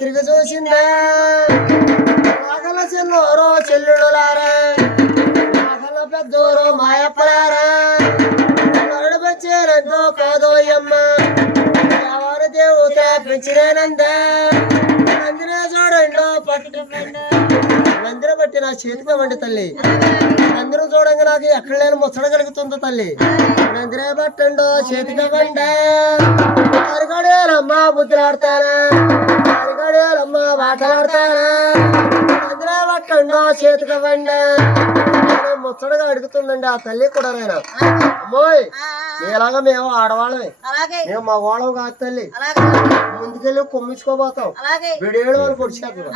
తిరిగి చూసిందా నాగల చిన్నోరో చెల్లుడులారా నాగల పెద్దోరో మాయప్పలారా నరుడు వచ్చేనందో కాదోయమ్మ ఎవరు దేవత పెంచినేనందా నందినే చూడండి పట్టు నందిని బట్టి నా చేతికి వండి తల్లి నందిని చూడంగా నాకు ఎక్కడ లేని ముచ్చట కలుగుతుందో తల్లి నందినే పట్టండు చేతికి వండి అరిగడేలమ్మ బుద్ధులాడతానా అరిగడేలమ్మ బాటలాడతానా నందినే పట్టండు చేతికి వండి ముచ్చటగా అడుగుతుందండి ఆ తల్లి కూడా నేను అమ్మోయ్ మీలాగా మేము ఆడవాళ్ళమే మేము మగవాళ్ళం కాదు తల్లి ముందుకెళ్ళి కొమ్మించుకోబోతాం విడేడు వాళ్ళు పొడిచేస్తాం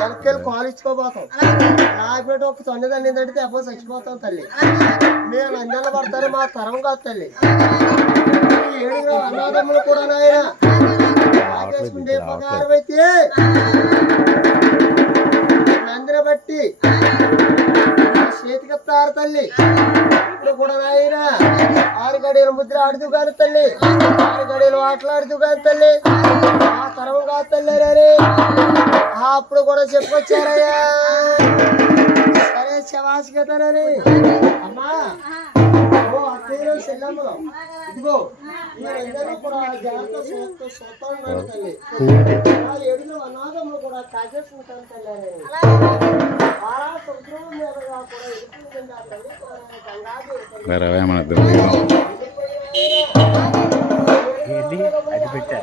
వెనక్కి కాలు ఇచ్చుకోబోతాం నాపేట ఒక తొండి తండ్రి తడితే ఎప్పుడు చచ్చిపోతాం తల్లి మేము నందెల పడతారు మా తరం కాదు తల్లి ఏడు అన్నదమ్ములు కూడా నాయన ఆగేసుకుంటే ప్రకారం అయితే నందిని బట్టి చేతికిస్తారు తల్లి ఇప్పుడు కూడా నాయన 6 గడియల ముద్ర ఆడుతూ కాదు తల్లి 6 గడియలు ఆటలాడుతూ కాదు తల్లి ఆ తరం కాదు తల్లి రే అప్పుడు కూడా చెప్పుకొచ్చారయ్యా సరే శవాసి కదనని అమ్మా ఓ అత్తయ్యలో చెల్లమ్మలో ఇదిగో మీరందరూ కూడా జాగ్రత్త చూస్తాను తల్లి ఆ 7 అనాథములు కూడా కాజేసుకుంటాను తల్లి అది పెట్టా